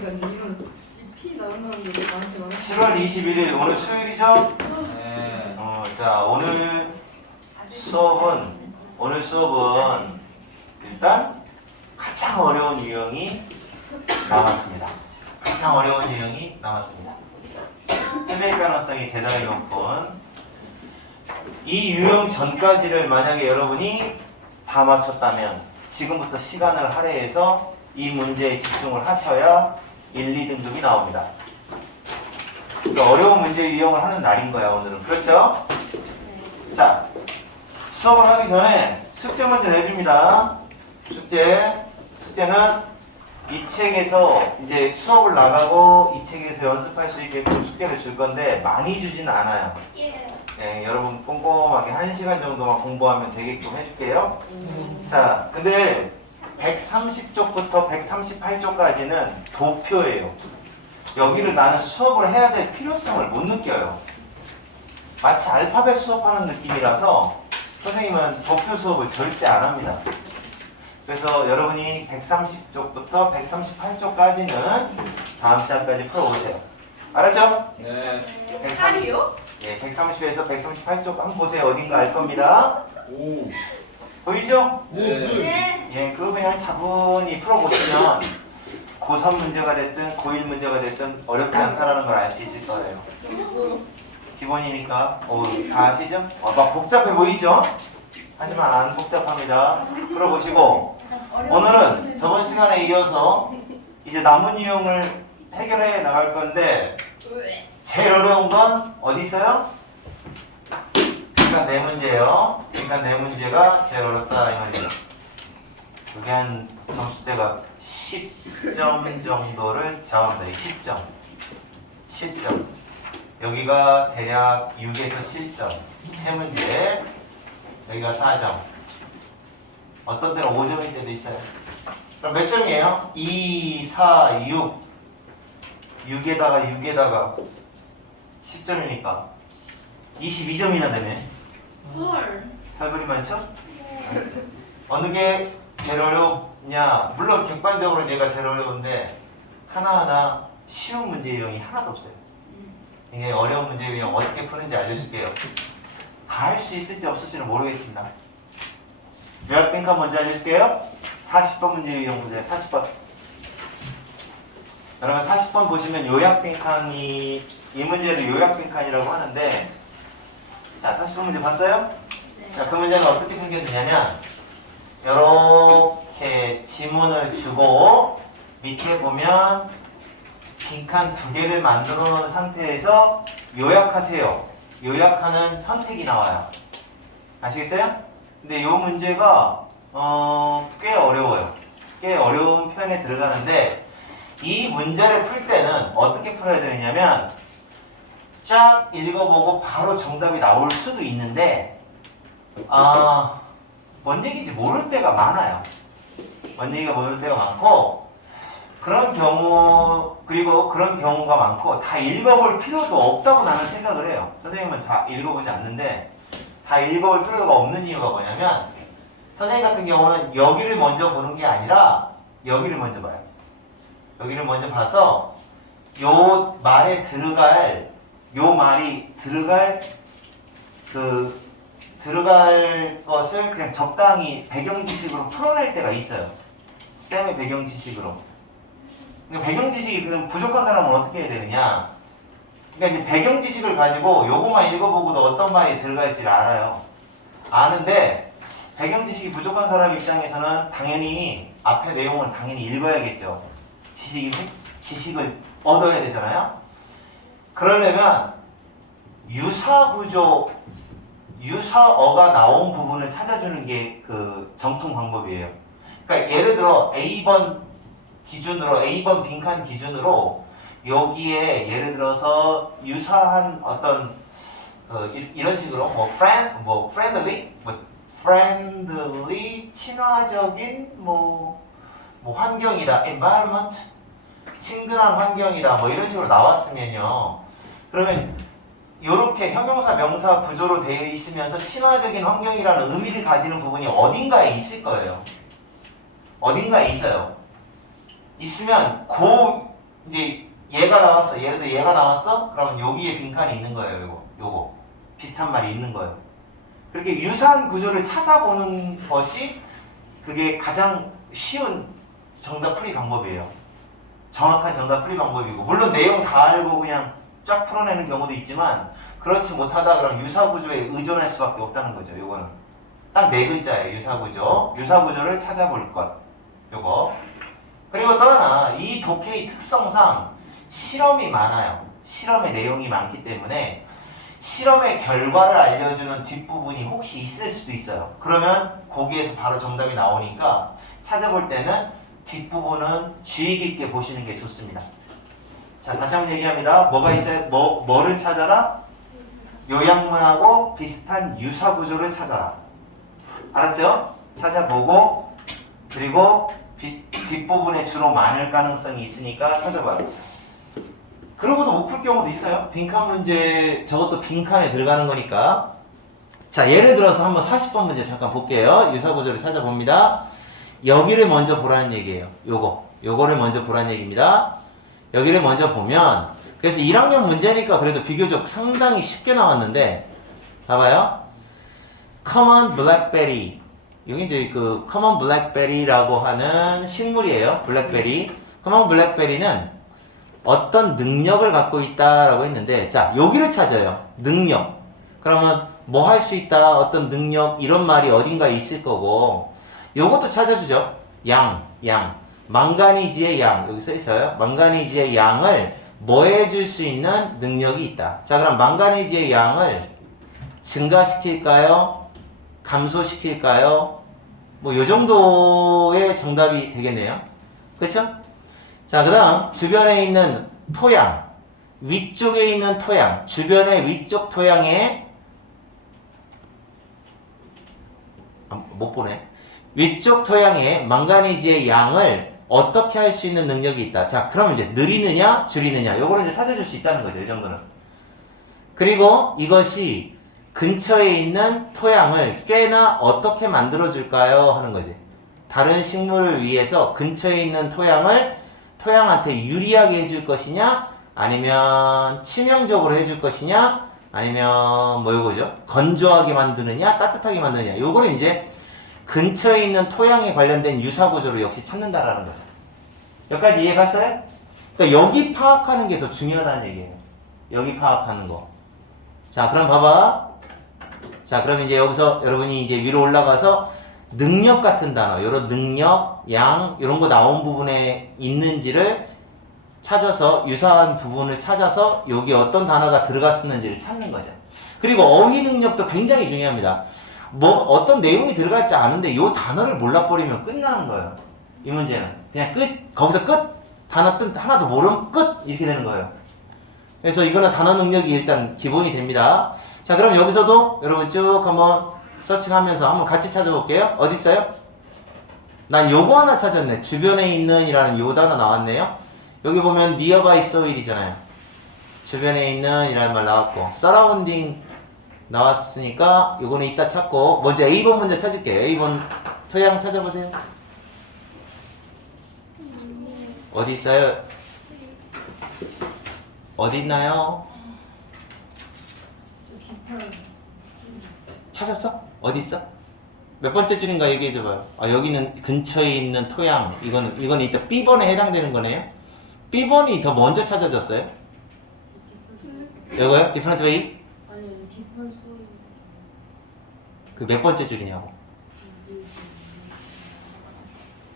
그러니까 이런 피 나온다는 게 나한테 말해. 7월 21일 오늘 수요일이죠? 네. 자 오늘 수업은 일단 가장 어려운 유형이 남았습니다. 가장 어려운 유형이 남았습니다. 틀릴 가능성이 대단히 높은 이 유형 전까지를 만약에 여러분이 다 맞췄다면 지금부터 시간을 할애해서 이 문제에 집중을 하셔야 1, 2등급이 나옵니다. 그래서 어려운 문제 유형을 하는 날인 거야 오늘은. 그렇죠? 자, 수업을 하기 전에 숙제 먼저 내줍니다. 숙제는 이 책에서 이제 수업을 나가고 이 책에서 연습할 수 있게끔 숙제를 줄 건데 많이 주지는 않아요. 네, 여러분 꼼꼼하게 1시간 정도만 공부하면 되게끔 해줄게요. 자, 근데 130쪽부터 138쪽까지는 도표예요. 여기를 나는 수업을 해야 될 필요성을 못 느껴요. 마치 알파벳 수업하는 느낌이라서 선생님은 도표 수업을 절대 안 합니다. 그래서 여러분이 130쪽부터 138쪽까지는 다음 시간까지 풀어오세요. 알았죠? 네. 8이요? 예, 130에서 138쪽 한번 보세요. 어딘가 알 겁니다. 오. 보이죠? 네. 예, 그거 그냥 차분히 풀어보시면 고3 문제가 됐든 고1 문제가 됐든 어렵지 않다라는 걸 알 수 있을 거예요. 기본이니까 다 아시죠? 막 복잡해 보이죠? 하지만 안 복잡합니다. 풀어보시고 오늘은 저번 시간에 이어서 이제 남은 유형을 해결해 나갈 건데 제일 어려운 건 어디 있어요? 그러니까 네 문제예요. 그러니까 네 문제가 제일 어렵다 이 말이에요. 여기 한 점수대가 10점 정도를 잡아합니다. 10점. 여기가 대략 6에서 7점. 세 문제. 여기가 4점. 어떤 때는 5점일 때도 있어요. 그럼 몇 점이에요? 2, 4, 6. 6에다가 10점이니까 22점이나 되네. 헐. 살벌이 많죠? 어느 게 제일 어렵냐? 물론 객관적으로 얘가 제일 어려운데 하나하나 쉬운 문제 유형이 하나도 없어요. 이게 어려운 문제 유형 어떻게 푸는지 알려줄게요. 다 할 수 있을지 없을지는 모르겠습니다. 요약 빈칸 먼저 알려줄게요. 40번 문제 유형 보세요. 40번. 여러분 40번 보시면 요약 빈칸이 이 문제를 요약 빈칸이라고 하는데 자 40번 문제 봤어요? 자, 그 문제는 어떻게 생겼느냐면 이렇게 지문을 주고 밑에 보면 빈칸 2개를 만들어 놓은 상태에서 요약하세요. 요약하는 선택이 나와요. 아시겠어요? 근데 이 문제가 꽤 어려워요. 꽤 어려운 편에 들어가는데 이 문제를 풀 때는 어떻게 풀어야 되느냐면 쫙 읽어보고 바로 정답이 나올 수도 있는데 뭔 얘기인지 모를 때가 많아요. 뭔 얘기가 모를 때가 많고 그런 경우가 많고 다 읽어볼 필요도 없다고 나는 생각을 해요. 선생님은 다 읽어보지 않는데 다 읽어볼 필요가 없는 이유가 뭐냐면 선생님 같은 경우는 여기를 먼저 보는 게 아니라 여기를 먼저 봐요. 여기를 먼저 봐서 요 말이 들어갈 것을 그냥 적당히 배경 지식으로 풀어낼 때가 있어요. 쌤의 배경 지식으로. 그러니까 배경 지식이 그럼 부족한 사람은 어떻게 해야 되느냐? 그러니까 이제 배경 지식을 가지고 요거만 읽어보고도 어떤 말이 들어갈지를 알아요. 아는데 배경 지식이 부족한 사람 입장에서는 당연히 앞에 내용을 당연히 읽어야겠죠. 지식을 얻어야 되잖아요. 그러려면 유사어가 나온 부분을 찾아주는 게 그 정통 방법이에요. 그러니까 예를 들어 A번 빈칸 기준으로 여기에 예를 들어서 유사한 어떤 이런 식으로 friendly 친화적인 환경이다 environment 친근한 환경이다 이런 식으로 나왔으면요. 그러면 이렇게 형용사 명사 구조로 되어 있으면서 친화적인 환경이라는 의미를 가지는 부분이 어딘가에 있을 거예요. 어딘가에 있어요. 있으면 이제 얘가 나왔어. 예를 들어 얘가 나왔어? 그러면 여기에 빈칸이 있는 거예요. 요거. 비슷한 말이 있는 거예요. 그렇게 유사한 구조를 찾아보는 것이 그게 가장 쉬운 정답 풀이 방법이에요. 정확한 정답 풀이 방법이고, 물론 내용 다 알고 그냥 쫙 풀어내는 경우도 있지만, 그렇지 못하다 그러면 유사구조에 의존할 수밖에 없다는 거죠. 요거는 딱 네 글자예요. 유사구조. 유사구조를 찾아볼 것. 요거. 그리고 또 하나, 이 독해의 특성상 실험이 많아요. 실험의 내용이 많기 때문에 실험의 결과를 알려주는 뒷부분이 혹시 있을 수도 있어요. 그러면 거기에서 바로 정답이 나오니까 찾아볼 때는 뒷부분은 주의 깊게 보시는 게 좋습니다. 자, 다시 한번 얘기합니다. 뭐가 있어요? 뭐를 찾아라? 요약문하고 비슷한 유사 구조를 찾아라. 알았죠? 찾아보고, 그리고 뒷부분에 주로 많을 가능성이 있으니까 찾아봐요. 그러고도 못 풀 경우도 있어요. 빈칸 문제, 저것도 빈칸에 들어가는 거니까. 자, 예를 들어서 한번 40번 문제 잠깐 볼게요. 유사 구조를 찾아봅니다. 여기를 먼저 보라는 얘기예요. 요거를 먼저 보라는 얘기입니다. 여기를 먼저 보면, 그래서 1학년 문제니까 그래도 비교적 상당히 쉽게 나왔는데, 봐봐요. Common blackberry. 여기 이제 그 common blackberry라고 하는 식물이에요. 블랙베리. common blackberry는 어떤 능력을 갖고 있다라고 했는데, 자, 여기를 찾아요. 능력. 그러면 뭐 할 수 있다, 어떤 능력, 이런 말이 어딘가에 있을 거고, 요것도 찾아주죠. 양. 망가니즈의 양. 여기 써 있어요. 망가니즈의 양을 뭐 해줄 수 있는 능력이 있다. 자, 그럼 망가니즈의 양을 증가시킬까요? 감소시킬까요? 뭐 요 정도의 정답이 되겠네요. 그렇죠? 자, 그 다음 주변에 있는 토양, 위쪽에 있는 토양, 주변의 위쪽 토양에 못 보네. 위쪽 토양에 망가니즈의 양을 어떻게 할 수 있는 능력이 있다. 자, 그럼 이제 느리느냐, 줄이느냐, 요거를 이제 찾아줄 수 있다는 거죠. 이 정도는. 그리고 이것이 근처에 있는 토양을 꽤나 어떻게 만들어줄까요? 하는 거지. 다른 식물을 위해서 근처에 있는 토양한테 유리하게 해줄 것이냐, 아니면 치명적으로 해줄 것이냐, 아니면 뭐 요거죠. 건조하게 만드느냐, 따뜻하게 만드느냐. 요거를 이제 근처에 있는 토양에 관련된 유사구조를 역시 찾는다라는 거죠. 여기까지 이해 갔어요? 그러니까 여기 파악하는 게 더 중요하다는 얘기예요. 여기 파악하는 거. 자, 그럼 봐봐. 자, 그럼 이제 여기서 여러분이 이제 위로 올라가서 능력 같은 단어, 요런 능력, 양, 이런 거 나온 부분에 있는지를 찾아서, 유사한 부분을 찾아서 여기 어떤 단어가 들어갔었는지를 찾는 거죠. 그리고 어휘 능력도 굉장히 중요합니다. 뭐 어떤 내용이 들어갈지 아는데 요 단어를 몰라버리면 끝나는 거예요. 이 문제는 그냥 끝, 거기서 끝, 단어 뜻 하나도 모르면 끝, 이렇게 되는 거예요. 그래서 이거는 단어 능력이 일단 기본이 됩니다. 자, 그럼 여기서도 여러분 쭉 한번 서칭하면서 한번 같이 찾아볼게요. 어디 있어요? 난 요거 하나 찾았네. 주변에 있는 이라는 요 단어 나왔네요. 여기 보면 nearby soil이잖아요. 주변에 있는 이라는 말 나왔고, surrounding 나왔으니까 요거는 이따 찾고, 먼저 A번 문제 찾을게요. A번 토양 찾아보세요. 어디 있어요? 어디 있나요? 찾았어? 어디 있어? 몇 번째 줄인가 얘기해줘봐요. 아, 여기는 근처에 있는 토양. 이건 이따 B번에 해당되는 거네요. B번이 더 먼저 찾아졌어요? 이거요? different way? 아니, 디폴 소이. 그 몇 번째 줄이냐고?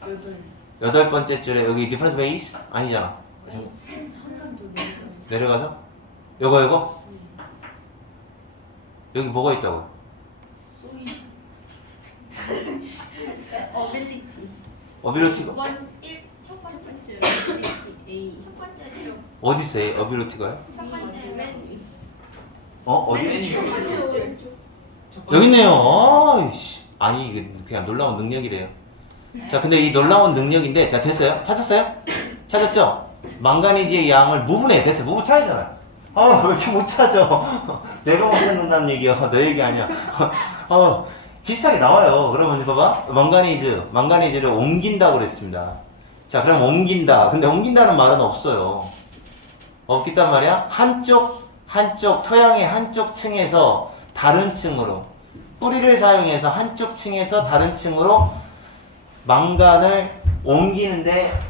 8. 8번째 줄에 여기 different ways? 아니잖아. 한칸 더 내려가서? 요거? 여기 뭐가 있다고? 소이. 어빌리티. 어빌리티가? 첫 번째. A. 첫 번째죠. 어디 있어요? 어빌리티가요? 첫 번째 맨 위. 어디? 맨 첫 여기 번째. 여기 있네요. 아이씨. 아니, 이게 그냥 놀라운 능력이래요. 자, 근데 이 놀라운 능력인데, 자, 됐어요? 찾았어요? 찾았죠? 망가니즈의 양을 무분해. 됐어요. 무분 차이잖아. 왜 이렇게 못 찾아? 내가 못 찾는다는 얘기야. 너 얘기 아니야. 비슷하게 나와요. 그러면 봐봐. 망가니즈를 옮긴다고 그랬습니다. 자, 그럼 옮긴다. 근데 옮긴다는 말은 없어요. 없겠단 말이야? 한쪽 토양의 한쪽 층에서 다른 층으로 뿌리를 사용해서 한쪽 층에서 다른 층으로 망간을 옮기는데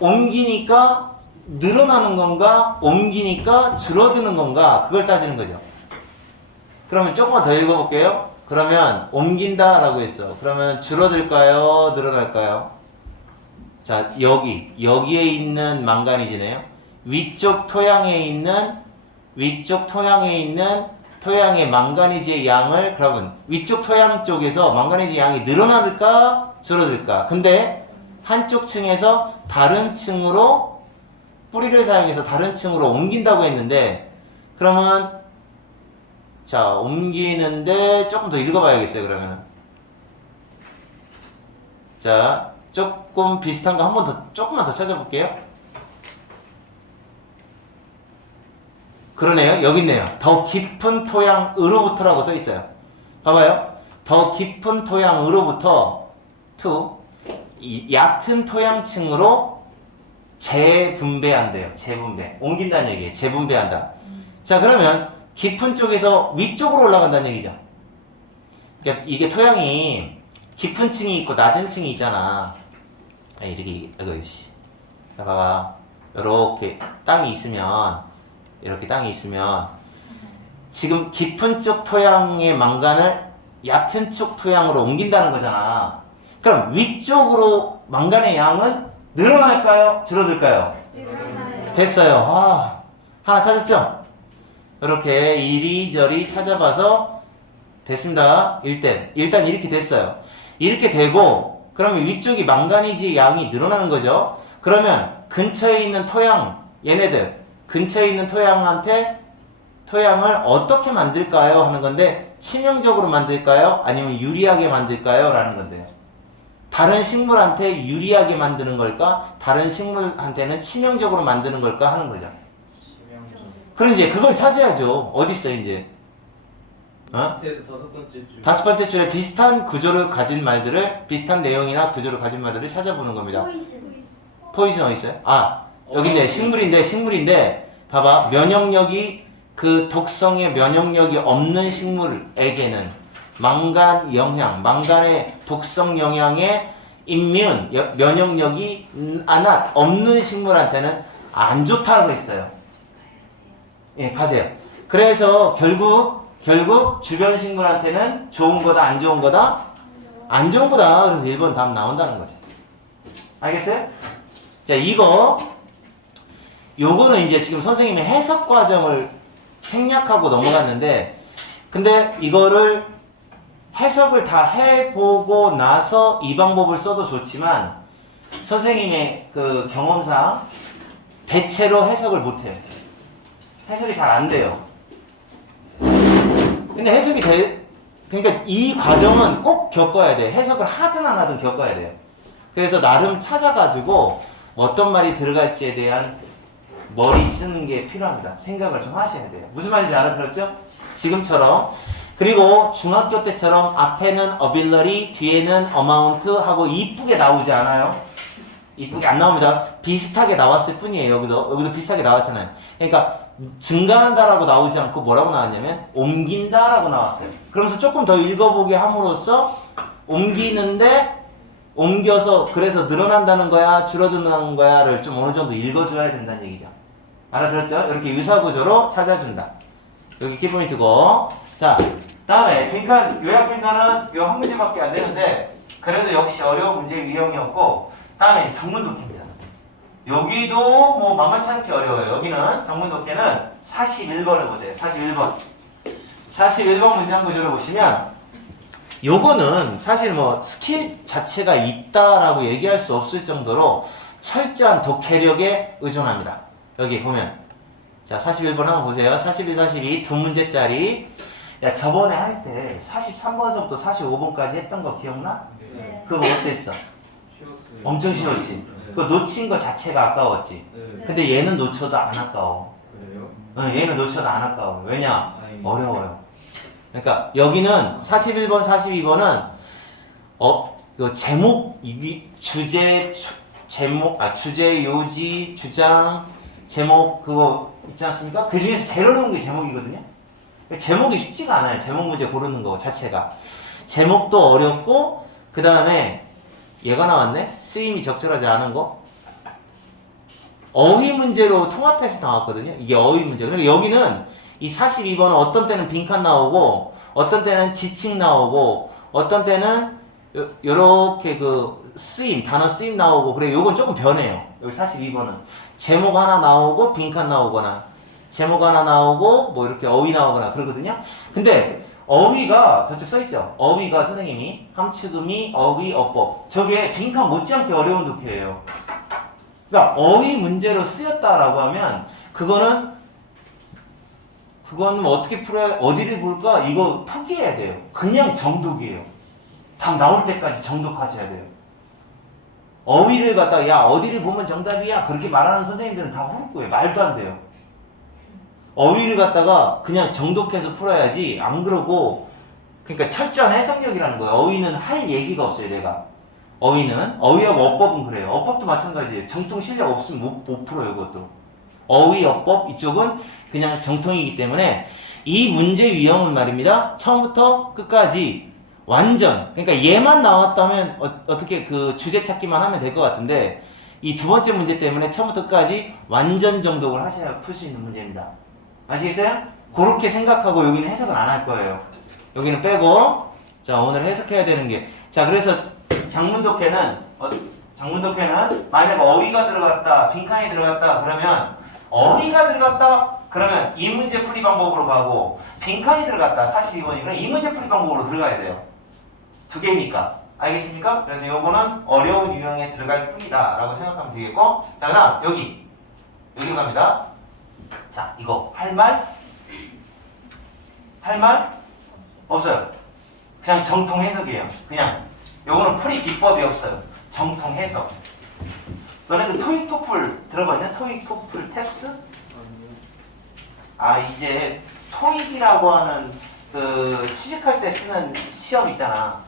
옮기니까 늘어나는 건가? 옮기니까 줄어드는 건가? 그걸 따지는 거죠. 그러면 조금만 더 읽어볼게요. 그러면 옮긴다라고 했어. 그러면 줄어들까요? 늘어날까요? 자, 여기에 있는 망가니즈네요. 위쪽 토양에 있는 토양의 망가니즈의 양을 그러면 위쪽 토양 쪽에서 망가니즈 양이 늘어날까? 줄어들까? 근데 한쪽 층에서 다른 층으로 뿌리를 사용해서 다른 층으로 옮긴다고 했는데 그러면 자, 옮기는데 조금 더 읽어봐야겠어요, 그러면. 자, 조금 비슷한 거 조금만 더 찾아볼게요. 그러네요. 여기 있네요. 더 깊은 토양으로부터라고 써 있어요. 봐봐요. 더 깊은 토양으로부터 이 얕은 토양층으로 재분배한대요. 재분배. 옮긴다는 얘기예요. 재분배한다. 자, 그러면 깊은 쪽에서 위쪽으로 올라간다는 얘기죠. 그러니까 이게 토양이 깊은 층이 있고 낮은 층이 있잖아. 이렇게 자, 봐봐. 이렇게 땅이 있으면 지금 깊은 쪽 토양의 망간을 얕은 쪽 토양으로 옮긴다는 거잖아. 그럼 위쪽으로 망간의 양은 늘어날까요? 줄어들까요? 늘어나요. 됐어요. 하나 찾았죠? 이렇게 이리저리 찾아봐서 됐습니다. 일단 이렇게 됐어요. 이렇게 되고 그러면 위쪽이 망가니즈 양이 늘어나는 거죠. 그러면 근처에 있는 토양 얘네들 근처에 있는 토양한테 토양을 어떻게 만들까요? 하는 건데 치명적으로 만들까요? 아니면 유리하게 만들까요? 라는 건데요. 다른 식물한테 유리하게 만드는 걸까? 다른 식물한테는 치명적으로 만드는 걸까? 하는 거죠. 그럼 이제 그걸 찾아야죠. 어디 있어요, 이제? 밑에서 다섯 번째 줄. 다섯 번째 줄에 비슷한 구조를 가진 말들을, 비슷한 내용이나 구조를 가진 말들을 찾아보는 겁니다. 포이즌 어디 있어요? 여기 있네. 식물인데, 봐봐. 면역력이, 그 독성의 면역력이 없는 식물에게는 망간의 독성 영향에 면역력이 없는 식물한테는 안 좋다고 했어요. 예, 가세요. 그래서 결국 주변 식물한테는 좋은 거다, 안 좋은 거다? 안 좋은 거다. 그래서 1번 답 나온다는 거지. 알겠어요? 자, 요거는 이제 지금 선생님의 해석 과정을 생략하고 넘어갔는데, 근데 이거를 해석을 다 해보고 나서 이 방법을 써도 좋지만, 선생님의 그 경험상 대체로 해석을 못해요. 해석이 잘 안 돼요. 근데 그러니까 이 과정은 꼭 겪어야 돼. 해석을 하든 안 하든 겪어야 돼요. 그래서 나름 찾아가지고 어떤 말이 들어갈지에 대한 머리 쓰는 게 필요합니다. 생각을 좀 하셔야 돼요. 무슨 말인지 알아들었죠? 지금처럼. 그리고 중학교 때처럼 앞에는 ability, 뒤에는 amount 하고 이쁘게 나오지 않아요. 이쁘게 안 나옵니다. 비슷하게 나왔을 뿐이에요. 여기도 비슷하게 나왔잖아요. 그러니까 증가한다라고 나오지 않고 뭐라고 나왔냐면 옮긴다라고 나왔어요. 그러면서 조금 더 읽어보게 함으로써 옮겨서 그래서 늘어난다는 거야, 줄어드는 거야를 좀 어느 정도 읽어줘야 된다는 얘기죠. 알아들었죠? 이렇게 유사구조로 찾아준다. 여기 키포인트고. 자, 다음에 빈칸, 요약 빈칸은 요 한 문제밖에 안 되는데 그래도 역시 어려운 문제 유형이었고, 다음에 이제 정문 독해입니다. 여기도 뭐 만만치 않게 어려워요. 여기는 정문 독해는 41번을 보세요. 41번 문장 구조를 보시면 요거는 사실 뭐 스킬 자체가 있다라고 얘기할 수 없을 정도로 철저한 독해력에 의존합니다. 여기 보면 자 41번 한번 보세요. 41, 42 두 문제짜리. 야 저번에 할 때 43번서부터 45번까지 했던 거 기억나? 네. 그거 어땠어? 쉬웠어요. 엄청 쉬웠지? 그거 놓친 거 자체가 아까웠지? 네. 근데 얘는 놓쳐도 안 아까워. 그래요? 얘는 놓쳐도 안 아까워. 왜냐? 다행이다. 어려워요. 그러니까 여기는 41번, 42번은 그 제목, 주제, 제목, 주제, 요지, 주장, 제목 그거 있지 않습니까? 그 중에서 제일 어려운 게 제목이거든요. 제목이 쉽지가 않아요. 제목 문제 고르는 거 자체가. 제목도 어렵고 그 다음에 얘가 나왔네? 쓰임이 적절하지 않은 거. 어휘 문제로 통합해서 나왔거든요. 이게 어휘 문제. 그러니까 여기는 이 42번은 어떤 때는 빈칸 나오고 어떤 때는 지칭 나오고 어떤 때는 요렇게 그 쓰임, 단어 쓰임 나오고 그래. 요건 조금 변해요. 여기 42번은 제목 하나 나오고 빈칸 나오거나 제목 하나 나오고 뭐 이렇게 어휘 나오거나 그러거든요. 근데 어휘가 저쪽 써있죠. 어휘가 선생님이 함축음이 어휘 어법 저게 빈칸 못지않게 어려운 독해예요. 그러니까 어휘 문제로 쓰였다라고 하면 그건 뭐 어떻게 풀어야 어디를 볼까 이거 포기해야 돼요. 그냥 정독이에요. 답 나올 때까지 정독하셔야 돼요. 어휘를 갖다가 야 어디를 보면 정답이야 그렇게 말하는 선생님들은 다 후루꾸예요. 말도 안 돼요. 어휘를 갖다가 그냥 정독해서 풀어야지 안 그러고 그러니까 철저한 해석력이라는 거예요. 어휘는 할 얘기가 없어요. 내가 어휘는 어휘하고 어법은 그래요. 어법도 마찬가지예요. 정통 실력 없으면 못 풀어요. 그것도 어휘 어법 이쪽은 그냥 정통이기 때문에 이 문제 유형은 말입니다. 처음부터 끝까지 완전 그러니까 얘만 나왔다면 어떻게 그 주제 찾기만 하면 될 것 같은데 이 두 번째 문제 때문에 처음부터 끝까지 완전 정독을 하셔야 풀 수 있는 문제입니다. 아시겠어요? 그렇게 생각하고 여기는 해석은 안 할 거예요. 여기는 빼고 자 오늘 해석해야 되는 게 자 그래서 장문독해는 만약 어휘가 들어갔다 빈칸이 들어갔다 그러면 어휘가 들어갔다 그러면 이 문제 풀이 방법으로 가고 빈칸이 들어갔다 42번이면 이 문제 풀이 방법으로 들어가야 돼요. 두 개니까 알겠습니까? 그래서 요거는 어려운 유형에 들어갈 뿐이다 라고 생각하면 되겠고 자 그 다음 여기로 갑니다. 자 이거 할 말? 할 말? 없어요. 그냥 정통 해석이에요. 그냥 요거는 풀이 기법이 없어요. 정통 해석. 너네 그 토익 토플 들어봤냐? 토익 토플 탭스? 이제 토익이라고 하는 그 취직할 때 쓰는 시험 있잖아.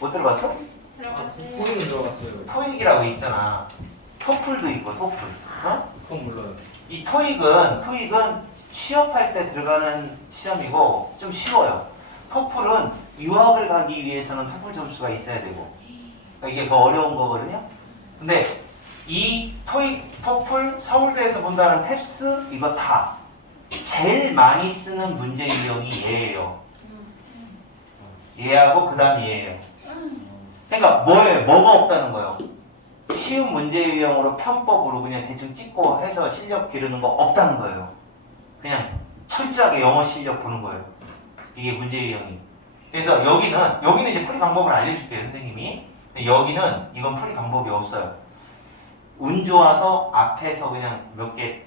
못 들어봤어? 들어갔어요. 토익은 들어갔어요. 토익이라고 있잖아. 토플도 있고 토플. 어? 그건 몰라요. 이 토익은 취업할 때 들어가는 시험이고 좀 쉬워요. 토플은 유학을 가기 위해서는 토플 점수가 있어야 되고 그러니까 이게 더 어려운 거거든요. 근데 이 토익, 토플, 서울대에서 본다는 탭스 이거 다 제일 많이 쓰는 문제 유형이 얘예요. 얘하고 그 다음 얘예요. 그러니까 뭐가 없다는 거예요. 쉬운 문제 유형으로 편법으로 그냥 대충 찍고 해서 실력 기르는 거 없다는 거예요. 그냥 철저하게 영어 실력 보는 거예요. 이게 문제 유형이. 그래서 여기는 이제 풀이 방법을 알려줄게요, 선생님이. 근데 여기는 이건 풀이 방법이 없어요. 운 좋아서 앞에서 그냥 몇 개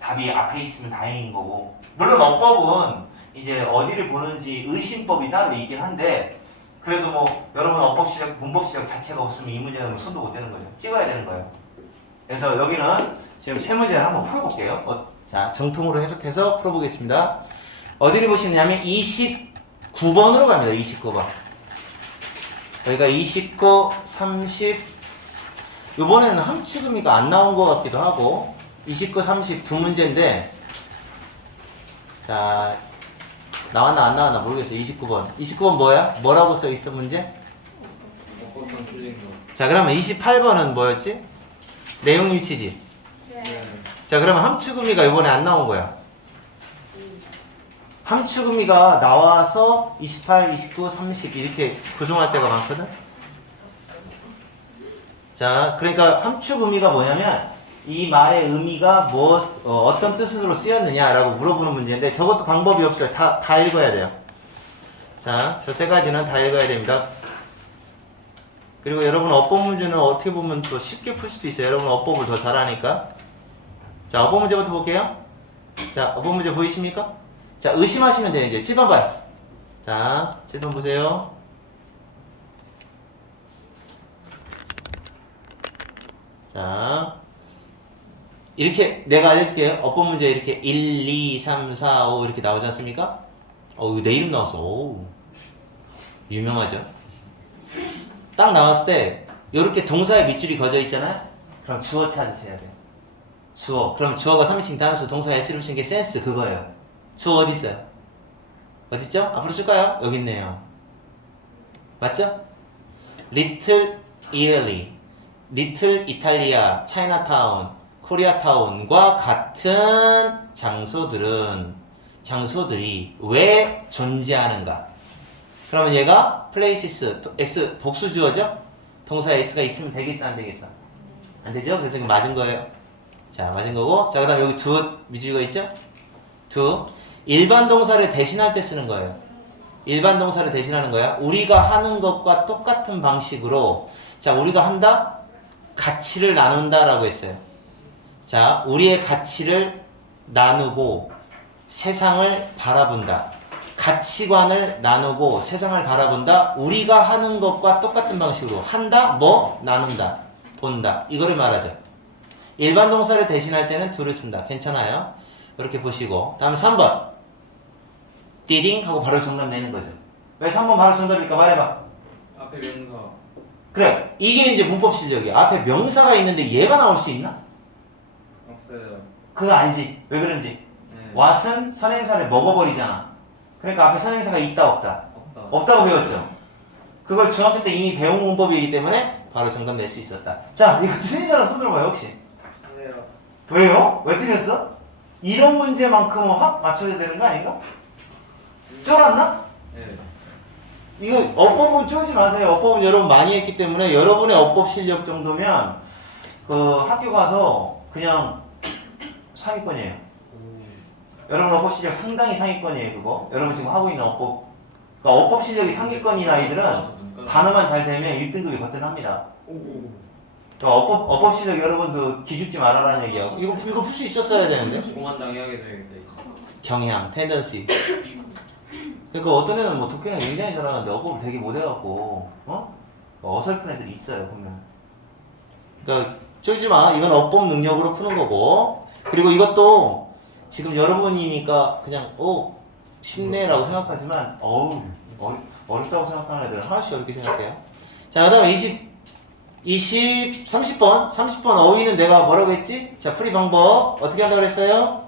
답이 앞에 있으면 다행인 거고. 물론 어법은 이제 어디를 보는지 의심법이 따로 있긴 한데 그래도 뭐 여러분 어법 실력, 문법 실력 자체가 없으면 이 문제는 손도 못 대는 거죠. 찍어야 되는 거예요. 그래서 여기는 지금 세 문제를 한번 풀어볼게요. 자, 정통으로 해석해서 풀어보겠습니다. 어디를 보시냐면 29번으로 갑니다. 29번. 여기가 29, 30. 이번에는 함축음이가 안 나온 것 같기도 하고 29, 30 두 문제인데 자 나왔나 안 나왔나 모르겠어요. 29번. 29번 뭐야? 뭐라고 써 있어 문제? 어법만 틀린 거. 자 그러면 28번은 뭐였지? 내용 일치지. 네. 자 그러면 함축음이가 이번에 안 나온 거야. 함축음이가 나와서 28, 29, 30 이렇게 구성할 때가 많거든. 자 그러니까 함축음이가 뭐냐면 이 말의 의미가 어떤 뜻으로 쓰였느냐라고 물어보는 문제인데 저것도 방법이 없어요. 다 읽어야 돼요. 자, 저 세 가지는 다 읽어야 됩니다. 그리고 여러분 어법 문제는 어떻게 보면 또 쉽게 풀 수도 있어요. 여러분 어법을 더 잘하니까. 자, 어법 문제부터 볼게요. 자, 어법 문제 보이십니까? 자, 의심하시면 돼요. 이제 7번 봐요. 자, 7번 보세요. 자, 이렇게 내가 알려줄게요. 어법 문제 이렇게 1, 2, 3, 4, 5 이렇게 나오지 않습니까? 이거 내 이름 나왔어. 오, 유명하죠? 딱 나왔을 때 이렇게 동사의 밑줄이 그어져 있잖아요. 그럼 주어 찾으셔야 돼요. 주어. 그럼 주어가 3인칭 단수 동사 S를 붙인 게 센스 그거예요. 주어 어디 있어요? 어디 있죠? 앞으로 줄까요? 여기 있네요. 맞죠? Little Italy, Little 이탈리아, 차이나타운, 코리아타운과 같은 장소들이 왜 존재하는가? 그러면 얘가 places, S 복수주어죠? 동사에 S가 있으면 되겠어 안 되겠어? 안 되죠? 그래서 이거 맞은 거예요. 자, 맞은 거고. 자, 그 다음에 여기 do 미주어가 있죠? do. 일반 동사를 대신할 때 쓰는 거예요. 일반 동사를 대신하는 거야. 우리가 하는 것과 똑같은 방식으로 자, 우리가 한다? 가치를 나눈다 라고 했어요. 자, 우리의 가치를 나누고 세상을 바라본다. 가치관을 나누고 세상을 바라본다. 우리가 하는 것과 똑같은 방식으로 한다, 뭐? 나눈다, 본다. 이거를 말하죠. 일반 동사를 대신할 때는 do를 쓴다. 괜찮아요? 이렇게 보시고. 다음 3번. diding 하고 바로 정답 내는 거죠. 왜 3번 바로 정답일까? 말해봐. 앞에 명사. 그래. 이게 이제 문법 실력이야. 앞에 명사가 있는데 얘가 나올 수 있나? 없어요. 그거 알지? 왜 그런지. 네. what은 선행사를 먹어버리잖아. 그러니까 앞에 선행사가 있다 없다. 없다. 없다고 배웠죠. 그걸 중학교 때 이미 배운 문법이기 때문에 바로 정답 낼 수 있었다. 자, 이거 틀린 사람 손 들어봐요 혹시. 그래요. 왜요? 왜 틀렸어? 이런 문제만큼은 확 맞춰야 되는 거 아닌가? 쫄았나? 네. 이거 어법은 쫄지 마세요. 어법은 여러분 많이 했기 때문에 여러분의 어법 실력 정도면 그 학교 가서 그냥 상위권이에요. 여러분 어법 실력 상당히 상위권이에요. 그거 여러분 지금 하고 있는 어법, 그러니까 어법 실력이 상위권인 아이들은 단어만 잘 되면 1등급이 거뜬합니다. 그러니까 어법 실력 여러분도 기죽지 말아라는 얘기야. 이거 풀 수 있었어야 되는데. 공안당하게 되겠다. 경향, 텐던시. 그러니까 어떤 애는 뭐 독해는 굉장히 잘하는데 어법을 되게 못해갖고 어설픈 애들이 있어요 보면. 그러니까 쫄지 마. 이건 어법 능력으로 푸는 거고. 그리고 이것도 지금 여러분이니까 그냥 쉽네라고 생각하지만 어렵다고 생각하는 애들은 하나씩 어렵게 생각해요. 자, 그 다음에 30번 어휘는 내가 뭐라고 했지? 자, 풀이 방법 어떻게 한다고 그랬어요?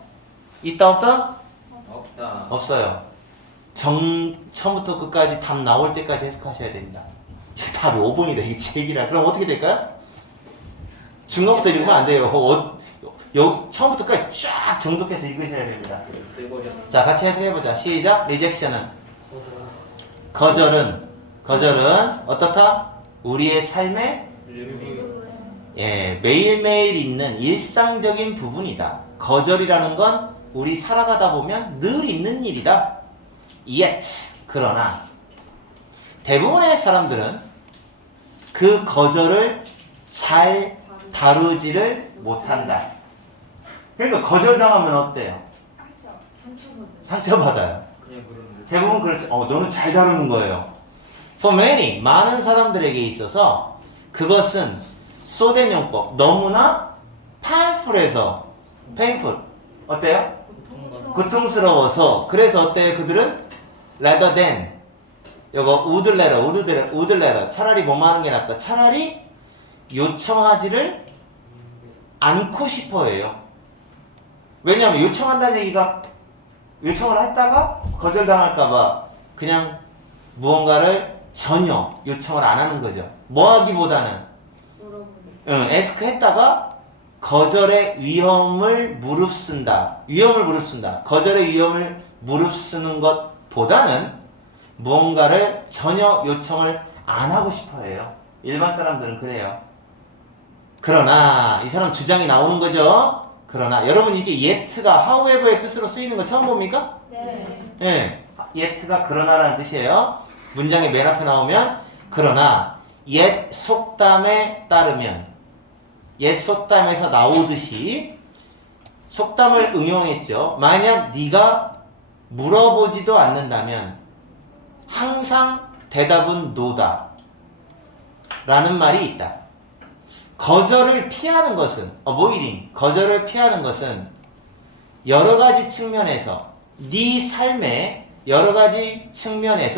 있다 없다? 없다. 없어요. 처음부터 끝까지 답 나올 때까지 해석하셔야 됩니다. 답이 5번이다 이게 제 얘기라. 그럼 어떻게 될까요? 중간부터 읽으면 안 돼요. 처음부터 끝까지 쫙 정독해서 읽으셔야 됩니다. 떼버렸다. 자, 같이 해석해보자. 시작. 리젝션은 거절은 어떻다? 우리의 삶의 매일매일 있는 일상적인 부분이다. 거절이라는 건 우리 살아가다 보면 늘 있는 일이다. Yet, 그러나 대부분의 사람들은 그 거절을 잘 다루지를 못한다. 그러니까 거절당하면 어때요? 상처받아요. 그냥 그러는데. 대부분 그렇지. 너는 잘 다루는 거예요. For many, 많은 사람들에게 있어서 그것은 소된 용법, 너무나 painful해서 painful, 어때요? 고통스러워서. 그래서 어때요? 그들은 rather than, 요거 would rather, 차라리 뭐뭐 하는 게 낫다. 차라리 요청하지를 않고 싶어해요. 왜냐하면 요청한다는 얘기가 요청을 했다가 거절당할까봐 그냥 무언가를 전혀 요청을 안 하는 거죠. 뭐 하기보다는 ask 했다가 거절의 위험을 무릅쓴다. 거절의 위험을 무릅쓰는 것보다는 무언가를 전혀 요청을 안 하고 싶어해요. 일반 사람들은 그래요. 그러나 이 사람 주장이 나오는 거죠. 그러나 여러분 이게 yet가 however의 뜻으로 쓰이는 거 처음 봅니까? 네. 네. yet가 그러나라는 뜻이에요. 문장의 맨 앞에 나오면 그러나 yet 속담에 따르면 옛 속담에서 나오듯이 속담을 응용했죠. 만약 네가 물어보지도 않는다면 항상 대답은 노다 라는 말이 있다. 거절을 피하는 것은 거절을 피하는 것은 여러 가지 측면에서 네 삶의 여러 가지 측면에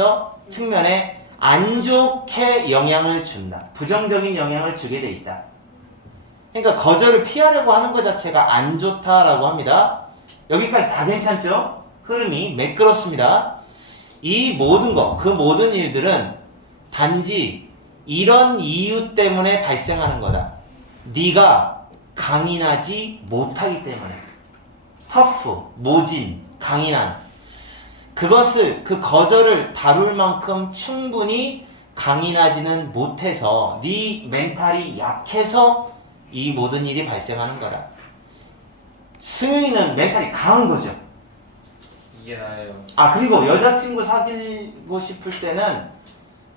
안 좋게 영향을 준다. 부정적인 영향을 주게 돼 있다. 그러니까 거절을 피하려고 하는 것 자체가 안 좋다라고 합니다. 여기까지 다 괜찮죠? 흐름이 매끄럽습니다. 이 모든 거, 그 모든 일들은 단지 이런 이유 때문에 발생하는 거다. 네가 강인하지 못하기 때문에. 터프, 모진, 강인한. 그것을, 그 거절을 다룰 만큼 충분히 강인하지는 못해서 네 멘탈이 약해서 이 모든 일이 발생하는 거다. 승윤이는 멘탈이 강한 거죠. 이게 나예요. 아, 그리고 여자친구 사귀고 싶을 때는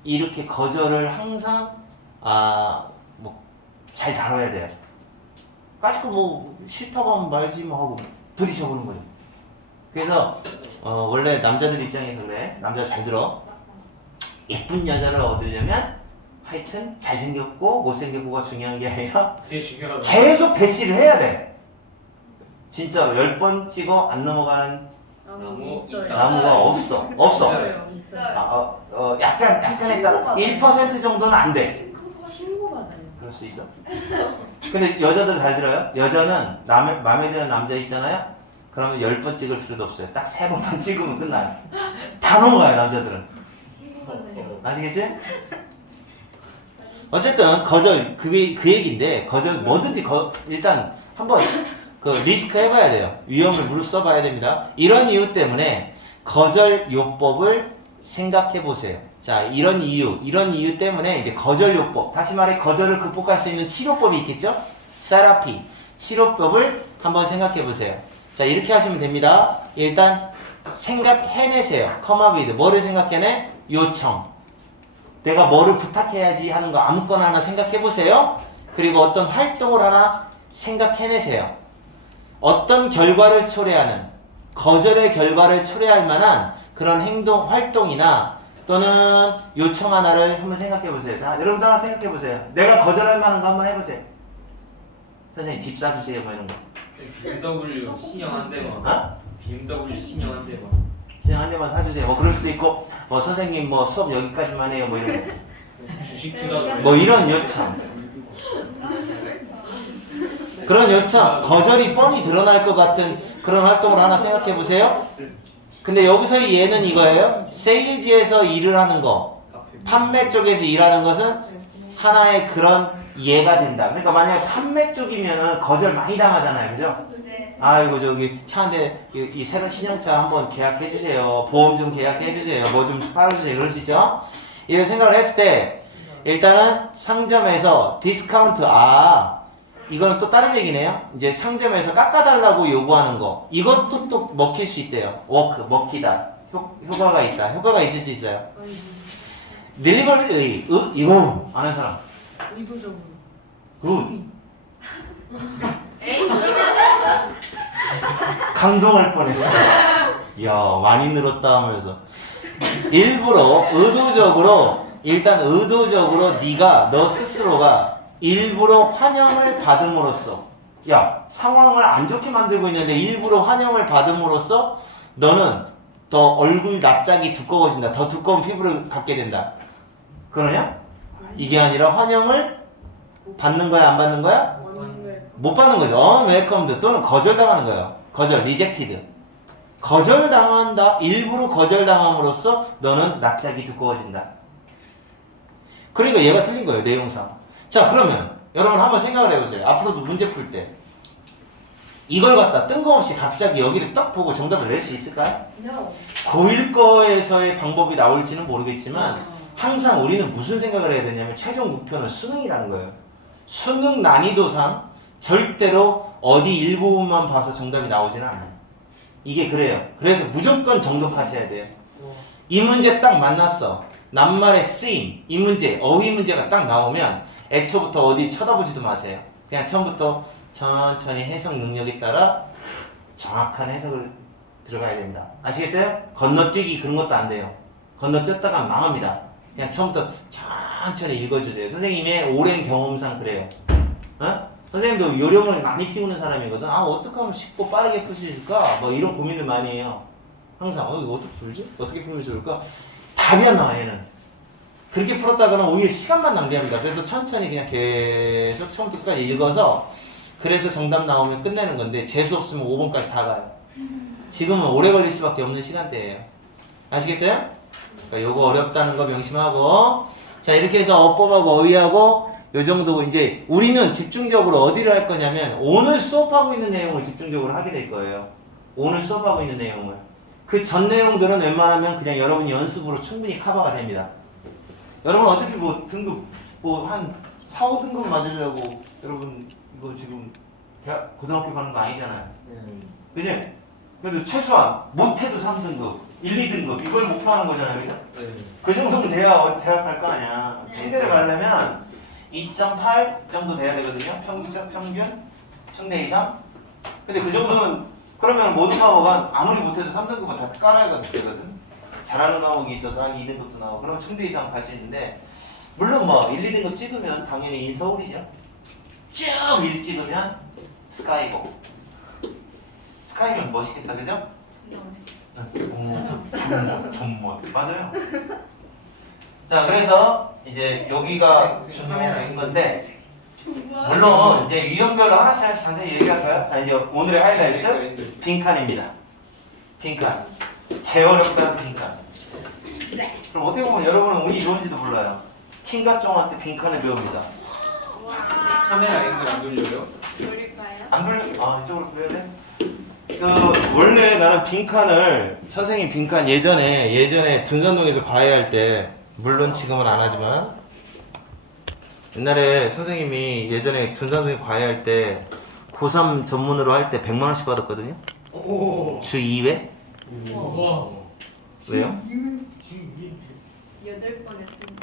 이렇게 거절을 항상 잘 다뤄야 돼요. 까짓거 뭐 싫다고 하면 말지 뭐 하고 부딪혀보는 거죠. 그래서 원래 남자들 입장에서 그래. 남자 잘 들어. 예쁜 여자를 얻으려면 하여튼 잘생겼고 못생겼고가 중요한 게 아니라 되게 중요하다. 계속 대시를 해야 돼. 진짜로 10번 찍어 안 넘어가는 나무 있어요. 나무가 없어. 있어요. 있어요. 약간에 따라 1% 정도는 안 돼. 신고받아요. 그럴 수 있어. 근데 여자들 잘 들어요. 여자는 마음에 드는 남자 있잖아요. 그러면 10번 찍을 필요도 없어요. 딱 3번만 찍으면 끝나요. 다 넘어가요, 남자들은. 신고받아요. 아시겠지? 어쨌든 거절 그 얘기인데 거절 뭐든지 일단 한번 그 리스크 해봐야 돼요. 위험을 무릅써봐야 됩니다. 이런 이유 때문에 거절 요법을 생각해 보세요. 자, 이런 이유 때문에 이제 거절 요법, 다시 말해 거절을 극복할 수 있는 치료법이 있겠죠? 세라피, 치료법을 한번 생각해 보세요. 자, 이렇게 하시면 됩니다. 일단 생각해내세요. 컴업이드 뭐를 생각해내? 요청. 내가 뭐를 부탁해야지 하는 거 아무거나 하나 생각해 보세요. 그리고 어떤 활동을 하나 생각해내세요. 어떤 결과를 초래하는, 거절의 결과를 초래할 만한 그런 행동, 활동이나 또는 요청 하나를 한번 생각해 보세요. 자, 여러분도 하나 생각해 보세요. 내가 거절할 만한 거 한번 해보세요. 선생님 집 사주세요 뭐 이런 거. BMW 신형 한 대만. 어? BMW 신형 한 대만. 그냥 한 대만 사주세요. 뭐 그럴 수도 있고, 선생님 뭐 수업 여기까지만 해요 뭐 이런 거. 주식 투자도. 뭐 이런 요청. 그런 요청, 거절이 뻔히 드러날 것 같은 그런 활동을 하나 생각해 보세요. 근데 여기서의 예는 이거예요. 세일즈에서 일을 하는 거, 판매 쪽에서 일하는 것은 하나의 그런 예가 된다. 그러니까 만약에 판매 쪽이면 거절 많이 당하잖아요. 그죠? 네. 아이고 저기 차 한 대, 이 새로운 신형차 한번 계약해 주세요. 보험 좀 계약해 주세요. 뭐 좀 팔아주세요. 그럴 수 있죠? 이거 생각을 했을 때 일단은 상점에서 디스카운트, 이거는 또 다른 얘기네요. 이제 상점에서 깎아달라고 요구하는 거, 이것도 또 먹힐 수 있대요. 워크, 먹히다. 효과가 있다. 효과가 있을 수 있어요. 딜리버리, 이거 아는 사람. 의도적으로. 굿. 에이씨. 감동할 뻔했어. 이야, 많이 늘었다 하면서. 일부러, 의도적으로 네가, 너 스스로가 일부러 환영을 받음으로써, 야, 상황을 안 좋게 만들고 있는데 일부러 환영을 받음으로써 너는 더 얼굴 납작이 두꺼워진다. 더 두꺼운 피부를 갖게 된다. 그러냐? 이게 아니라 환영을 받는 거야, 안 받는 거야? 못 받는 거죠. 웰컴드 또는 거절당하는 거예요. 거절, 리젝티드. 거절당한다. 일부러 거절당함으로써 너는 납작이 두꺼워진다. 그러니까 얘가 틀린 거예요, 내용상. 자, 그러면 여러분 한번 생각을 해보세요. 앞으로도 문제 풀 때 이걸 갖다 뜬금없이 갑자기 여기를 딱 보고 정답을 낼 수 있을까요? No. 고1 거에서의 방법이 나올지는 모르겠지만 항상 우리는 무슨 생각을 해야 되냐면 최종 목표는 수능이라는 거예요. 수능 난이도상 절대로 어디 일부분만 봐서 정답이 나오지는 않아요. 이게 그래요. 그래서 무조건 정독하셔야 돼요. 이 문제 딱 만났어. 낱말의 쓰임, 이 문제, 어휘 문제가 딱 나오면 애초부터 어디 쳐다보지도 마세요. 그냥 처음부터 천천히 해석 능력에 따라 정확한 해석을 들어가야 됩니다. 아시겠어요? 건너뛰기 그런 것도 안 돼요. 건너뛰었다가 망합니다. 그냥 처음부터 천천히 읽어주세요. 선생님의 오랜 경험상 그래요. 선생님도 요령을 많이 피우는 사람이거든. 어떻게 하면 쉽고 빠르게 풀 수 있을까? 뭐 이런 고민을 많이 해요. 항상 이거 어떻게 풀지? 어떻게 풀면 좋을까? 답이 안 나와 얘는. 그렇게 풀었다가는 오히려 시간만 낭비합니다. 그래서 천천히 그냥 계속 처음부터 끝까지 읽어서 그래서 정답 나오면 끝내는 건데 재수 없으면 5번까지 다 가요. 지금은 오래 걸릴 수밖에 없는 시간대예요. 아시겠어요? 그러니까 요거 어렵다는 거 명심하고 자 이렇게 해서 어법하고 어휘하고 요 정도 이제 우리는 집중적으로 어디를 할 거냐면 오늘 수업하고 있는 내용을 집중적으로 하게 될 거예요. 오늘 수업하고 있는 내용을. 그 전 내용들은 웬만하면 그냥 여러분이 연습으로 충분히 커버가 됩니다. 여러분 어차피 뭐 등급 뭐 한 4, 5등급 맞으려고 여러분 이거 지금 대학 고등학교 가는 거 아니잖아요. 그지? 그래도 최소한 못해도 3등급, 1, 2등급 이걸 목표하는 거잖아요. 그죠? 네. 그 정도면 돼야 대학 갈 거 아니야. 청대를 가려면 2.8 정도 돼야 되거든요. 평균 청대 이상. 근데 그 정도는 그러면 모든 과목은 아무리 못해도 3등급은 다 깔아야 되거든. 잘하는 과목이 있어서 한 2등급도 나오고 그러면 청대 이상 갈 수 있는데 물론 뭐 1, 2등급 찍으면 당연히 인서울이죠. 쭉 1 찍으면 스카이고. 스카이면 멋있겠다, 그죠? 정말 맞아요. 자, 그래서 이제 여기가 준비된 건데 물론 이제 유형별로 하나씩 자세히 얘기할까요? 자, 이제 오늘의 하이라이트 빈칸입니다. 빈칸. 개어렵다는 빈칸. 그럼 어떻게 보면 여러분은 운이 좋은지도 몰라요. 킹갓종한테 빈칸을 배웁니다. 카메라 앵글 안 돌려요? 돌릴까요? 이쪽으로 보여야 돼? 원래 나는 빈칸을 선생님 빈칸 예전에 둔산동에서 과외할 때 물론 지금은 안 하지만 옛날에 선생님이 예전에 둔산동에 과외할 때 고3 전문으로 할 때 100만 원씩 받았거든요. 오. 주 2회? 와. 왜요? 8번 했던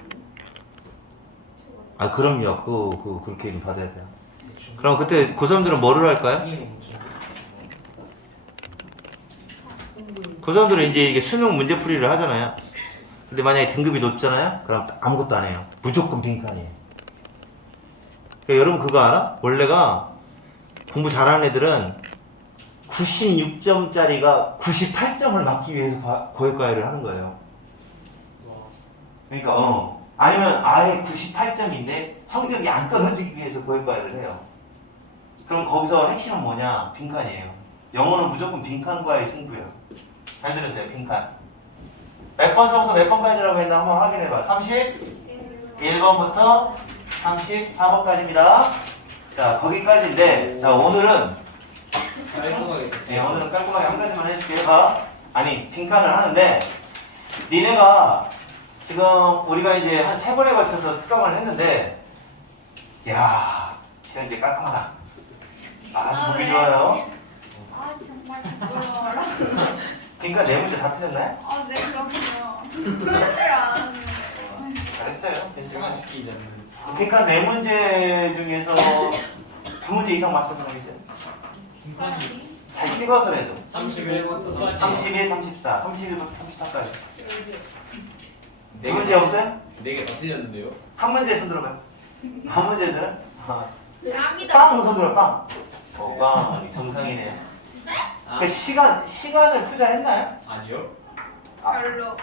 아 그럼요. 그렇게 받아야 돼요. 그럼 그때 고3들은 뭐를 할까요? 고3들은 이제 이게 수능 문제풀이를 하잖아요. 근데 만약에 등급이 높잖아요? 그럼 아무것도 안 해요. 무조건 빈칸이에요. 그러니까 여러분 그거 알아? 원래가 공부 잘하는 애들은 96점짜리가 98점을 맞기 위해서 고액과외를 하는 거예요. 그러니까 아니면 아예 98점인데 성적이 안 떨어지기 위해서 고액과외를 해요. 그럼 거기서 핵심은 뭐냐? 빈칸이에요. 영어는 무조건 빈칸과의 승부예요. 잘 들으세요. 빈칸. 몇 번서부터 몇 번까지라고 했나 한번 확인해봐. 31번부터 34번까지입니다. 자, 거기까지인데 자, 오늘은 깔끔하게 네, 오늘은 깔끔하게 한 가지만 해줄게요. 아니, 빈칸을 하는데 니네가 지금 우리가 이제 한 3번에 걸쳐서 특강을 했는데 야, 시간 이제 깔끔하다. 아주 보기 좋아요. 정말 부끄러워라. 빈칸 4문제 다 틀렸나요? 네, 그럼요. 그럴 안 잘했어요. 실망 시키지 않는. 빈칸 4문제 중에서 2문제 이상 맞춘 사람 있어요? 잘 찍어서라도 31부터 31, 34, 31부터 34까지 4문제 없어요? 4개 다 틀렸는데요? 한 문제 손 들어봐요. 한 문제들은 짱이다. 빵 손 들어 빵. 빵 정상이네요. 그 시간을 투자했나요? 아니요. 별로.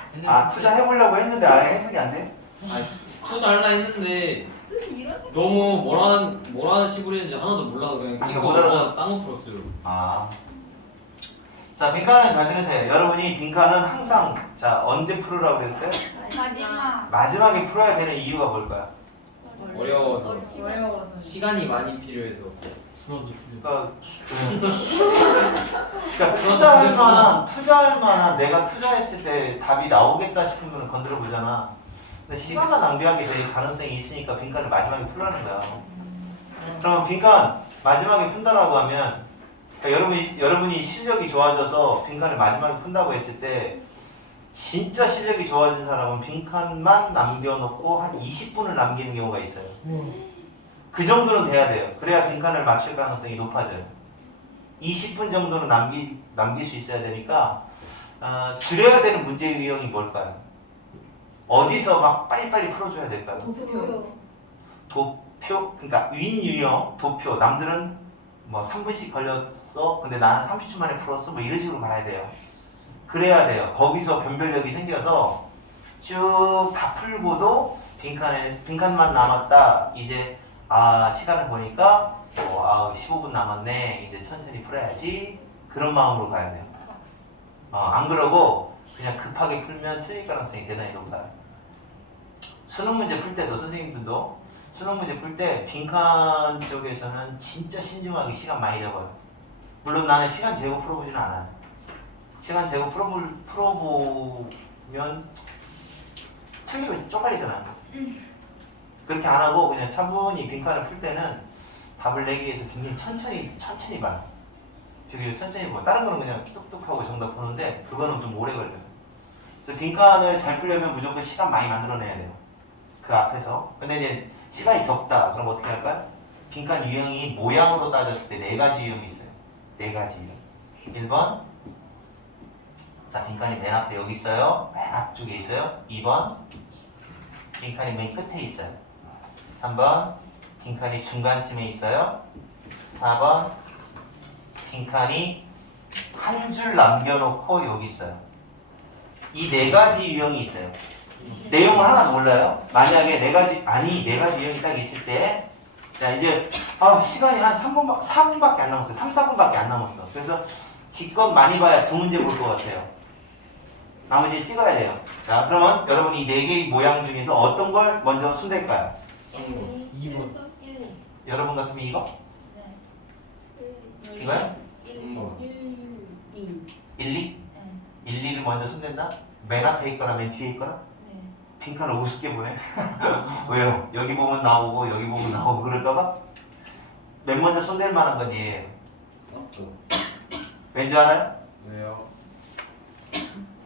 투자해보려고 했는데 아예 해석이 안 돼요? 아니 투자하려 했는데 이런 생각. 너무 뭐라는 식으로 했는지 하나도 몰라서 그냥 그러니까 찍고 못 알아듣- 넘어가 딴거 풀었어요. 자, 빈칸은 잘 들으세요. 여러분이 빈칸은 항상 자 언제 풀으라고 그랬어요? 마지막. 마지막에 풀어야 되는 이유가 뭘까요? 어려워서. 어려워서. 시간이 많이 필요해서. 그러니까 투자할 만한 내가 투자했을 때 답이 나오겠다 싶으면 건드려 보잖아. 근데 시간만 낭비하게 될 가능성이 있으니까 빈칸을 마지막에 풀라는 거야. 그러면 빈칸 마지막에 푼다라고 하면 그러니까 여러분이 실력이 좋아져서 빈칸을 마지막에 푼다고 했을 때 진짜 실력이 좋아진 사람은 빈칸만 남겨놓고 한 20분을 남기는 경우가 있어요. 그 정도는 돼야 돼요. 그래야 빈칸을 맞출 가능성이 높아져요. 20분 정도는 남길 수 있어야 되니까 줄여야 되는 문제 유형이 뭘까요? 어디서 막 빨리빨리 풀어줘야 될까요? 도표, 그러니까 윈 유형, 도표. 남들은 뭐 3분씩 걸렸어. 근데 나는 30초 만에 풀었어. 뭐 이런 식으로 가야 돼요. 그래야 돼요. 거기서 변별력이 생겨서 쭉 다 풀고도 빈칸만 남았다. 이제 시간을 보니까 15분 남았네. 이제 천천히 풀어야지. 그런 마음으로 가야 돼요. 안 그러고 그냥 급하게 풀면 틀릴 가능성이 대단히 높아요. 수능 문제 풀 때도 선생님들도 수능 문제 풀 때 빈칸 쪽에서는 진짜 신중하게 시간 많이 잡아요. 물론 나는 시간 재고 풀어보지는 않아요. 시간 재고 풀어보면 틀리면 쪽팔리잖아요. 그렇게 안 하고 그냥 차분히 빈칸을 풀 때는 답을 내기 위해서 굉장히 천천히 봐요. 되게 천천히 보고 다른 거는 그냥 뚝뚝하고 정답 보는데 그거는 좀 오래 걸려요. 그래서 빈칸을 잘 풀려면 무조건 시간 많이 만들어내야 돼요. 그 앞에서. 근데 이제 시간이 적다. 그럼 어떻게 할까요? 빈칸 유형이 모양으로 따졌을 때 네 가지 유형이 있어요. 네 가지 유형. 1번. 자, 빈칸이 맨 앞에 여기 있어요. 맨 앞쪽에 있어요. 2번. 빈칸이 맨 끝에 있어요. 3번. 빈칸이 중간쯤에 있어요. 4번. 빈칸이 한 줄 남겨놓고 여기 있어요. 이 네 가지 유형이 있어요. 내용을 하나도 몰라요. 만약에 네 가지 유형이 딱 있을 때, 자, 이제, 시간이 한 4분밖에 안 남았어요. 3, 4분밖에 안 남았어. 그래서 기껏 많이 봐야 두 문제 볼 것 같아요. 나머지 찍어야 돼요. 자, 그러면 여러분 이 네 개의 모양 중에서 어떤 걸 먼저 손댈까요? 2번. 여러분 같으면 이거? 이거요? 3번. 1, 2? 1, 2를 먼저 손댄다? 맨 앞에 있거나 맨 뒤에 있거나? 빈칸을 우습게 보네. 왜요? 여기 보면 나오고 여기 보면 나오고 그럴까봐? 맨 먼저 손댈 만한 건 얘예요. 왠지 알아요? 왜요?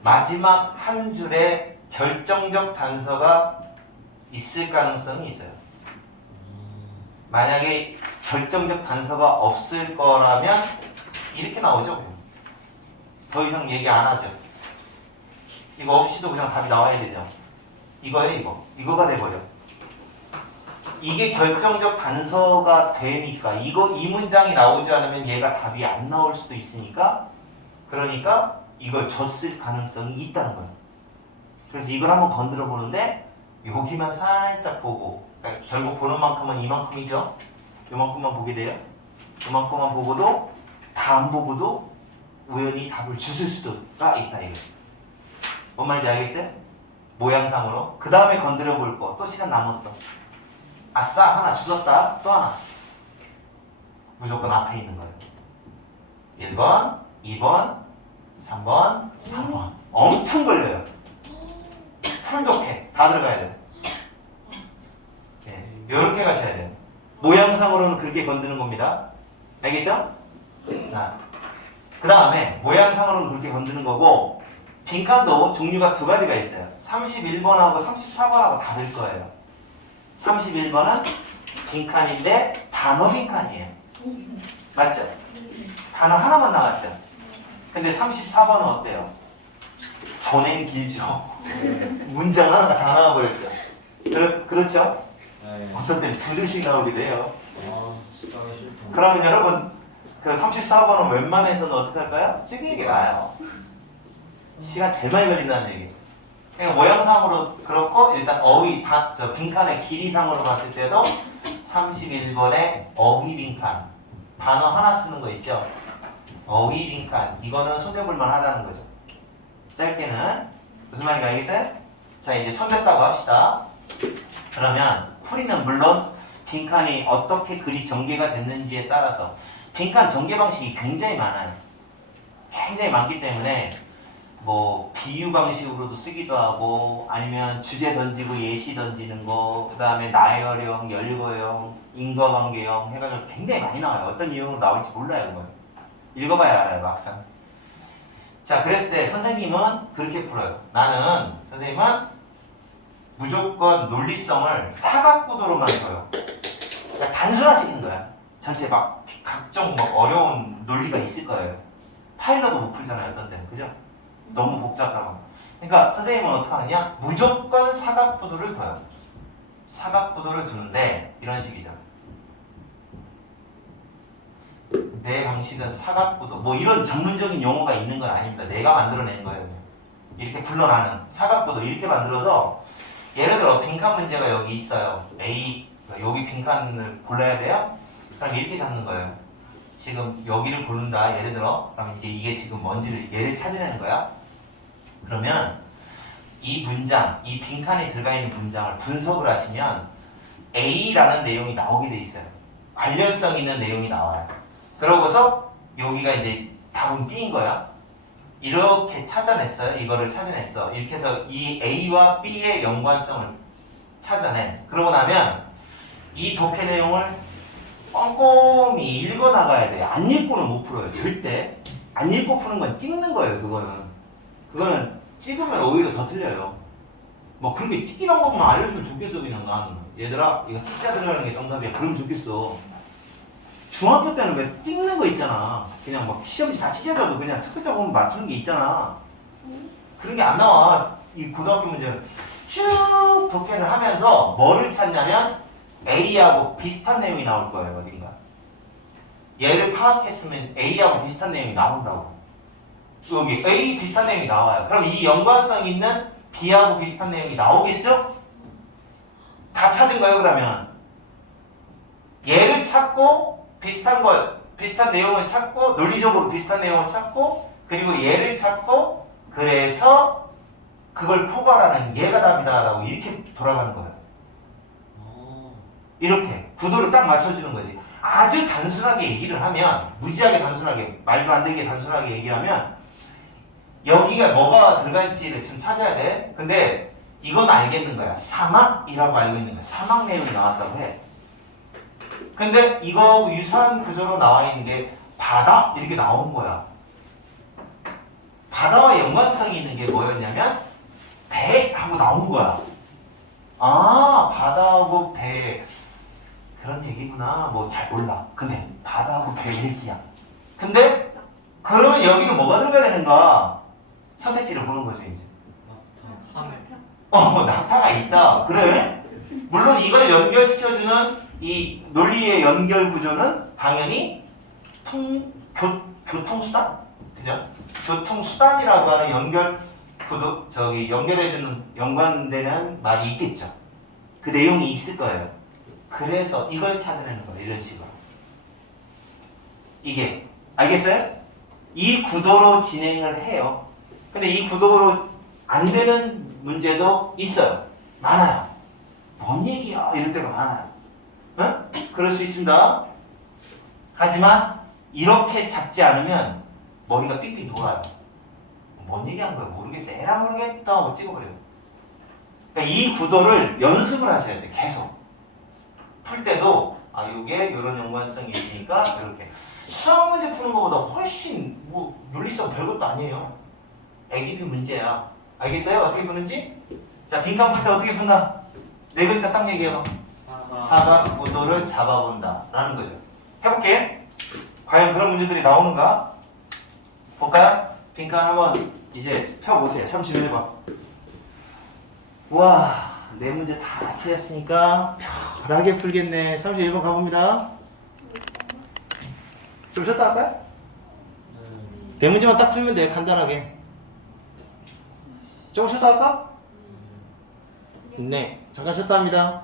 마지막 한 줄에 결정적 단서가 있을 가능성이 있어요. 만약에 결정적 단서가 없을 거라면 이렇게 나오죠. 더 이상 얘기 안 하죠. 이거 없이도 그냥 답이 나와야 되죠. 이거예요, 이거가 돼버려. 이게 결정적 단서가 되니까 이 문장이 나오지 않으면 얘가 답이 안 나올 수도 있으니까, 그러니까 이걸 줬을 가능성이 있다는 거예요. 그래서 이걸 한번 건드려 보는데 여기만 살짝 보고, 그러니까 결국 보는 만큼은 이만큼이죠. 이만큼만 보게 돼요. 이만큼만 보고도 다 안 보고도 우연히 답을 주실 수가 있다 이거. 뭔 말인지 알겠어요? 모양상으로. 그 다음에 건드려 볼 거. 또 시간 남았어. 아싸, 하나 주웠다. 또 하나. 무조건 앞에 있는 거예요. 1번, 2번, 3번, 4번. 엄청 걸려요. 풀독해. 다 들어가야 돼요. 네, 이렇게 가셔야 돼요. 모양상으로는 그렇게 건드는 겁니다. 알겠죠? 자, 그 다음에 모양상으로는 그렇게 건드는 거고, 빈칸도 종류가 두 가지가 있어요. 31번하고 34번하고 다를 거예요. 31번은 빈칸인데 단어 빈칸이에요. 맞죠? 단어 하나만 나왔죠? 근데 34번은 어때요? 전엔 길죠? 문장 하나가 다 나와버렸죠? 그렇죠? 네. 어떤 때는 두 줄씩 나오기도 해요. 진짜 싫다. 그러면 여러분 그 34번은 웬만해서는 어떻게 할까요? 찍는 게 나아요. 시간 제일 많이 걸린다는 얘기. 그러니까 모양상으로 그렇고, 일단 빈칸의 길이상으로 봤을 때도 31번에 어휘 빈칸 단어 하나 쓰는 거 있죠? 어휘 빈칸, 이거는 손해볼만 하다는 거죠. 짧게는 무슨 말인지 알겠어요? 자, 이제 손댔다고 합시다. 그러면 풀이는 물론 빈칸이 어떻게 글이 전개가 됐는지에 따라서 빈칸 전개 방식이 굉장히 많아요. 굉장히 많기 때문에 뭐 비유 방식으로도 쓰기도 하고, 아니면 주제 던지고 예시 던지는 거, 그 다음에 나열형, 열거형, 인과관계형 해가지고 굉장히 많이 나와요. 어떤 유형으로 나올지 몰라요. 그걸 읽어봐야 알아요, 막상. 자, 그랬을 때 선생님은 그렇게 풀어요. 선생님은 무조건 논리성을 사각구도로만 줘요. 그러니까 단순화시킨 거야. 전체 각종 어려운 논리가 있을 거예요. 타일러도 못 풀잖아요, 어떤 때는. 그죠? 너무 복잡하고. 그러니까 선생님은 어떻게 하느냐? 무조건 사각구도를 둬요. 사각구도를 두는데 이런 식이죠. 내 방식은 사각구도. 뭐 이런 전문적인 용어가 있는 건 아닙니다. 내가 만들어낸 거예요. 이렇게 굴러가는 사각구도 이렇게 만들어서 예를 들어 빈칸 문제가 여기 있어요. A 여기 빈칸을 골라야 돼요. 그럼 이렇게 잡는 거예요. 지금 여기를 고른다. 예를 들어 그럼 이제 이게 지금 뭔지를 얘를 찾아내는 거야. 그러면 이 문장, 이 빈칸에 들어가 있는 문장을 분석을 하시면 A라는 내용이 나오게 돼 있어요. 관련성 있는 내용이 나와요. 그러고서 여기가 이제 답은 B인 거야. 이렇게 찾아냈어요. 이거를 찾아냈어. 이렇게 해서 이 A와 B의 연관성을 찾아낸. 그러고 나면 이 독해 내용을 꼼꼼히 읽어 나가야 돼요. 안 읽고는 못 풀어요. 절대. 안 읽고 푸는 건 찍는 거예요. 그거는 찍으면 오히려 더 틀려요. 뭐 그렇게 찍기란 것만 알려주면 좋겠어. 그냥 난 얘들아 이거 찍자 들어가는 게 정답이야. 그러면 좋겠어. 중학교 때는 왜 찍는 거 있잖아. 그냥 막 시험지 다 찢어져도 그냥 첫 글자 보면 맞추는 게 있잖아. 그런 게 안 나와. 이 고등학교 문제는 쭉 독해를 하면서 뭐를 찾냐면 A하고 비슷한 내용이 나올 거예요. 어딘가. 얘를 파악했으면 A하고 비슷한 내용이 나온다고. 여기 A 비슷한 내용이 나와요. 그럼 이 연관성 있는 B하고 비슷한 내용이 나오겠죠? 다 찾은 거예요. 그러면 얘를 찾고 비슷한 내용을 찾고 논리적으로 비슷한 내용을 찾고 그리고 얘를 찾고 그래서 그걸 포괄하는 얘가 답이다라고 이렇게 돌아가는 거예요. 이렇게 구도를 딱 맞춰주는 거지. 아주 단순하게 얘기를 하면 무지하게 단순하게 말도 안 되게 단순하게 얘기하면 여기가 뭐가 들어갈지를 좀 찾아야 돼. 근데 이건 알겠는 거야. 사막이라고 알고 있는 거야. 사막 내용이 나왔다고 해. 근데 이거 유사한 구조로 나와 있는 게 바다 이렇게 나온 거야. 바다와 연관성이 있는 게 뭐였냐면 배하고 나온 거야. 아 바다하고 배 그런 얘기구나. 뭐 잘 몰라. 근데 바다하고 배 얘기야. 근데 그러면 여기는 뭐가 들어가야 되는가? 선택지를 보는 거죠 이제. 낙타가 있다. 그래? 물론 이걸 연결시켜주는 이 논리의 연결 구조는 당연히 교통수단? 그죠? 교통수단이라고 하는 연결 구도, 연결해주는, 연관되는 말이 있겠죠. 그 내용이 있을 거예요. 그래서 이걸 찾아내는 거예요. 이런 식으로. 이게, 알겠어요? 이 구도로 진행을 해요. 근데 이 구도로 안 되는 문제도 있어요. 많아요. 뭔 얘기야? 이럴 때가 많아요. 응? 그럴 수 있습니다. 하지만 이렇게 잡지 않으면 머리가 삑삑 돌아요. 뭔 얘기한 거야? 모르겠어. 에라 모르겠다 하고 찍어버려요. 그러니까 이 구도를 연습을 하셔야 돼. 계속. 풀 때도 이게 이런 연관성이 있으니까 이렇게. 수학 문제 푸는 것보다 훨씬 논리성 별것도 아니에요. 애기들 문제야. 알겠어요? 어떻게 푸는지? 자, 빈칸 풀 때 어떻게 푼다? 네 글자 딱 얘기해봐. 사각 구도를 잡아본다 라는 거죠. 해볼게. 과연 그런 문제들이 나오는가? 볼까요? 빈칸 한번 이제 펴보세요. 31번. 와, 네 문제 다 틀렸으니까 편하게 풀겠네. 31번 가봅니다. 좀 쉬었다 할까요? 네 문제만 딱 풀면 돼. 간단하게. 조금 쉬었다 할까? 네, 잠깐 쉬었다 합니다.